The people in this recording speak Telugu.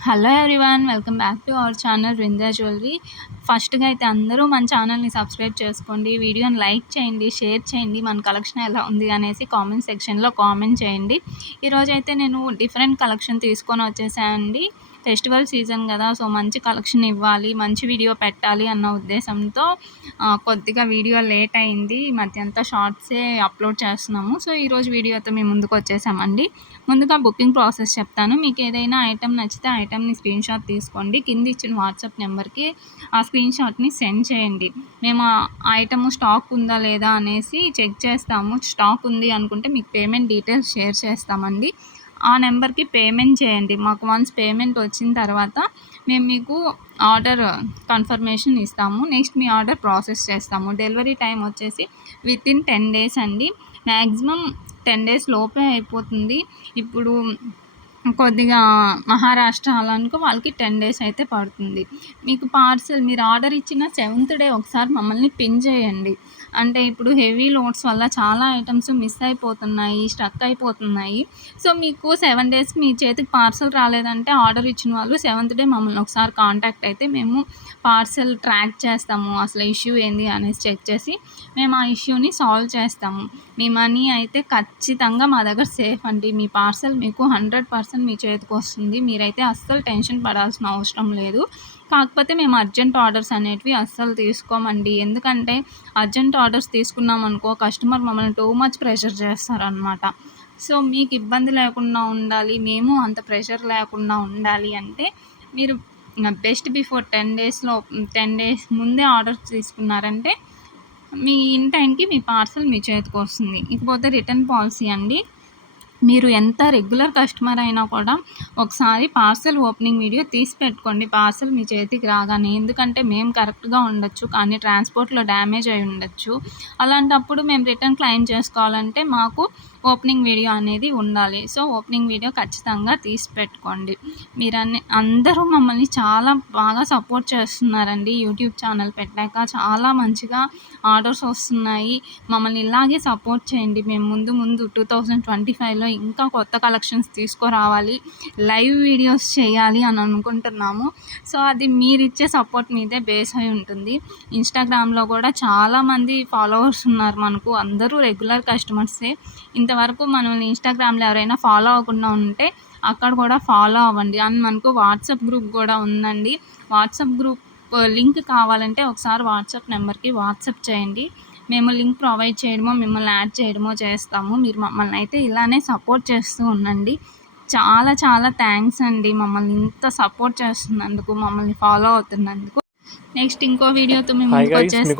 Hello everyone, welcome back to our channel Vrinda jewellery. ఫస్ట్‌గా అయితే అందరూ మన ఛానల్‌ని సబ్స్క్రైబ్ చేసుకోండి. వీడియోని లైక్ చేయండి, షేర్ చేయండి. మన కలెక్షన్ ఎలా ఉంది అనేసి కామెంట్ సెక్షన్‌లో కామెంట్ చేయండి. ఈరోజైతే నేను డిఫరెంట్ కలెక్షన్ తీసుకొని వచ్చేసానండి. ఫెస్టివల్ సీజన్ కదా, సో మంచి కలెక్షన్ ఇవ్వాలి, మంచి వీడియో పెట్టాలి అన్న ఉద్దేశంతో కొద్దిగా వీడియో లేట్ అయింది. ఈ మధ్య అంతా షార్ట్సే అప్లోడ్ చేస్తున్నాము. సో ఈరోజు వీడియోతో మేము ముందుకు వచ్చేసామండి. ముందుగా బుకింగ్ ప్రాసెస్ చెప్తాను. మీకు ఏదైనా ఐటెం నచ్చితే ఐటెంని స్క్రీన్‌షాట్ తీసుకోండి. కింద ఇచ్చిన వాట్సాప్ నెంబర్‌కి ఆ స్క్రీన్‌షాట్‌ని సెండ్ చేయండి. మేము ఆ ఐటెము స్టాక్ ఉందా లేదా అనేసి చెక్ చేస్తాము. స్టాక్ ఉంది అనుకుంటే మీకు పేమెంట్ డీటెయిల్స్ షేర్ చేస్తామండి. ఆ నెంబర్‌కి పేమెంట్ చేయండి. మాకు వన్స్ పేమెంట్ వచ్చిన తర్వాత మేము మీకు ఆర్డర్ కన్ఫర్మేషన్ ఇస్తాము. నెక్స్ట్ మీ ఆర్డర్ ప్రాసెస్ చేస్తాము. డెలివరీ టైం వచ్చేసి వితిన్ 10 డేస్ అండి. మ్యాక్సిమం 10 డేస్ లోపే అయిపోతుంది. ఇప్పుడు కొద్దిగా మహారాష్ట్ర అలా అనుకో, వాళ్ళకి 10 డేస్ అయితే పడుతుంది. మీకు పార్సెల్ మీరు ఆర్డర్ ఇచ్చిన 7th డే ఒకసారి మమ్మల్ని పిన్ చేయండి. అంటే ఇప్పుడు హెవీ లోడ్స్ వల్ల చాలా ఐటమ్స్ మిస్ అయిపోతున్నాయి, స్టక్ అయిపోతున్నాయి. సో మీకు 7 డేస్‌కి మీ చేతికి పార్సెల్ రాలేదంటే ఆర్డర్ ఇచ్చిన వాళ్ళు 7th డే మమ్మల్ని ఒకసారి కాంటాక్ట్ అయితే మేము పార్సెల్ ట్రాక్ చేస్తాము. అసలు ఇష్యూ ఏంది అనేసి చెక్ చేసి మేము ఆ ఇష్యూని సాల్వ్ చేస్తాము. మీ మనీ అయితే ఖచ్చితంగా మా దగ్గర సేఫ్ అండి. మీ పార్సెల్ మీకు 100% మీ చేతికి వస్తుంది. మీరైతే అస్సలు టెన్షన్ పడాల్సిన అవసరం లేదు. కాకపోతే మేము అర్జెంట్ ఆర్డర్స్ అనేటివి అస్సలు తీసుకోమండి. ఎందుకంటే అర్జెంట్ ఆర్డర్స్ తీసుకున్నామనుకో కస్టమర్ మమ్మల్ని టూ మచ్ ప్రెషర్ చేస్తారనమాట. సో మీకు ఇబ్బంది లేకుండా ఉండాలి, మేము అంత ప్రెషర్ లేకుండా ఉండాలి అంటే మీరు బెస్ట్ బిఫోర్ 10 డేస్ ముందే ఆర్డర్స్ తీసుకున్నారంటే మీ ఇన్ టైంకి మీ పార్సెల్ మీ చేతికి వస్తుంది. ఇకపోతే రిటర్న్ పాలసీ అండి. మీరు ఎంత రెగ్యులర్ కస్టమర్ అయినా కూడా ఒకసారి పార్సెల్ ఓపెనింగ్ వీడియో తీసి పెట్టుకోండి పార్సెల్ మీ చేతికి రాగానే. ఎందుకంటే మేము కరెక్ట్‌గా ఉండొచ్చు, కానీ ట్రాన్స్‌పోర్ట్‌లో డ్యామేజ్ అయి ఉండొచ్చు. అలాంటప్పుడు మేము రిటర్న్ క్లెయిమ్ చేసుకోవాలంటే మాకు ఓపెనింగ్ వీడియో అనేది ఉండాలి. సో ఓపెనింగ్ వీడియో ఖచ్చితంగా తీసి పెట్టుకోండి. అందరూ మమ్మల్ని చాలా బాగా సపోర్ట్ చేస్తున్నారండి. యూట్యూబ్ ఛానల్ పెట్టాక చాలా మంచిగా ఆర్డర్స్ వస్తున్నాయి. మమ్మల్ని ఇలాగే సపోర్ట్ చేయండి. మేము ముందు 2025లో ఇంకా కొత్త కలెక్షన్స్ తీసుకురావాలి, లైవ్ వీడియోస్ చేయాలి అని అనుకుంటున్నాము. సో అది మీరిచ్చే సపోర్ట్ మీదే బేస్ అయి ఉంటుంది. ఇన్‌స్టాగ్రామ్‌లో కూడా చాలామంది ఫాలోవర్స్ ఉన్నారు మనకు. అందరూ రెగ్యులర్ కస్టమర్సే. ఇంతవరకు మనల్ని ఇన్‌స్టాగ్రామ్‌లో ఎవరైనా ఫాలో అవ్వకుండా ఉంటే అక్కడ కూడా ఫాలో అవ్వండి. అండ్ మనకు వాట్సాప్ గ్రూప్ కూడా ఉందండి. వాట్సాప్ గ్రూప్ లింక్ కావాలంటే ఒకసారి వాట్సాప్ నెంబర్‌కి వాట్సాప్ చేయండి. మేము లింక్ ప్రొవైడ్ చేయడమో, మిమ్మల్ని యాడ్ చేయడమో చేస్తాము. మీరు మమ్మల్ని అయితే ఇలానే సపోర్ట్ చేస్తూ ఉండండి. చాలా చాలా థ్యాంక్స్ అండి మమ్మల్ని ఇంత సపోర్ట్ చేస్తున్నందుకు, మమ్మల్ని ఫాలో అవుతున్నందుకు. నెక్స్ట్ ఇంకో వీడియోతో మీ ముందుకు వచ్చేస్తానండి.